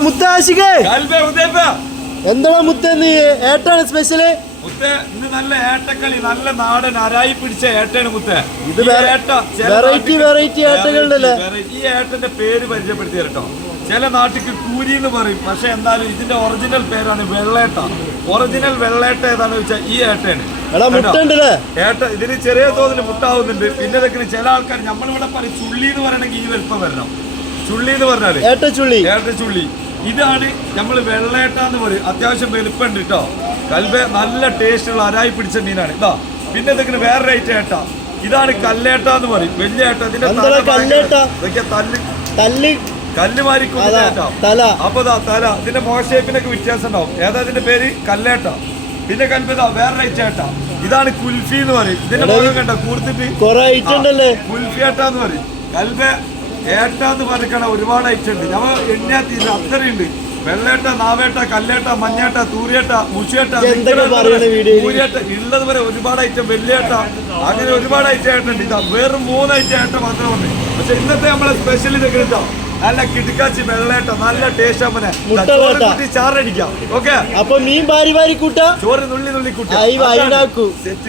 മുത്താശികേ എന്താണ് മുത്ത നീ? ഏട്ടാണ് സ്പെഷ്യൽ നല്ല ഏട്ടക്കളി നല്ല നാടൻ അരായി പിടിച്ച ഏട്ടയാണ് മുത്തേ. ഇത് ഈ വേറെ- ഏട്ട ചില variety, നാട്ടിൽ- variety ഏട്ടകളുണ്ടല്ലേ? ഈ ഏട്ടന്റെ പേര് പരിചയപ്പെടുത്തി കേട്ടോ. ചില നാട്ടിക്ക് കൂരി എന്ന് പറയും. പക്ഷെ എന്തായാലും ഇതിന്റെ ഒറിജിനൽ പേരാണ് വെള്ളേട്ട. ഒറിജിനൽ വെള്ളേട്ട ഏതാണെന്ന് വെച്ചാൽ ഈ ഏട്ടയാണ് ഏട്ട ഇതിന് ചെറിയ തോതിൽ മുട്ടാവുന്നുണ്ട്. പിന്നെ ഇതൊക്കെ ചില ആൾക്കാർ നമ്മളിവിടെ പറയും ചുള്ളി എന്ന് പറയണമെങ്കിൽ ഈ വലിപ്പം വരണം. ചുള്ളി എന്ന് പറഞ്ഞാൽ ഏട്ട ചുള്ളി. ഏട്ട ചുള്ളി. ഇതാണ് നമ്മൾ വെള്ളേട്ട എന്ന് പറയും. അത്യാവശ്യം വലുപ്പമുണ്ട് കേട്ടോ കൽവ നല്ല ടേസ്റ്റുള്ള അരായി പിടിച്ച മീനാണ്. ഇതാ പിന്നെ ഇതൊക്കെ വേറെ റേറ്റ് ഏട്ട ഇതാണ് കല്ലേട്ട എന്ന് പറയും. വലിയ ഏട്ട. ഇതിന്റെ തല്ല്. കല്ലുമാരി തല. അപ്പൊ തല. ഇതിന്റെ മോശ ഷേപ്പിനൊക്കെ വ്യത്യാസം ഉണ്ടാവും. ഏതാ ഇതിന്റെ പേര്? കല്ലേട്ട. പിന്നെ കൽബിത വേറെ റേറ്റ് ഏട്ട ഇതാണ് കുൽഫി എന്ന് പറയും. ഇതിന്റെ മുഖം കണ്ട? കൂർത്തിട്ട് കുൽഫി ഏട്ട എന്ന് പറയും. കൽബ ഏട്ട എന്ന് പറഞ്ഞ ഒരുപാട് ഐറ്റം ഉണ്ട്. ഞമ്മ എണ്ണത്തി അത്രയുണ്ട് വെള്ളേട്ട നാവേട്ട കല്ലേട്ട മഞ്ഞേട്ട തൂരിയേട്ട മുഷേട്ട തൂരേട്ട ഉള്ളത് വരെ ഒരുപാട് ഐറ്റം വെള്ളിയേട്ട അങ്ങനെ ഒരുപാട് ഐറ്റം ആയിട്ടുണ്ട്. ഇതാ വെറും മൂന്ന് ഐറ്റം ഏട്ട മാത്രമേ ഉണ്ട് പക്ഷെ ഇന്നത്തെ നമ്മളെ സ്പെഷ്യൽ ഇതൊക്കെ കിട്ടാം നല്ല കിടക്കാച്ചി വെള്ളേട്ട നല്ല ടേസ്റ്റ്. കൂട്ടി ചാറടിക്കാം. ഓക്കെ? അപ്പൊ മീൻ വാരി വാരി കൂട്ടാ? ചോറ് നുള്ളി നുള്ളി കൂട്ടി. ആയി വായിടാക്കൂ സെറ്റ്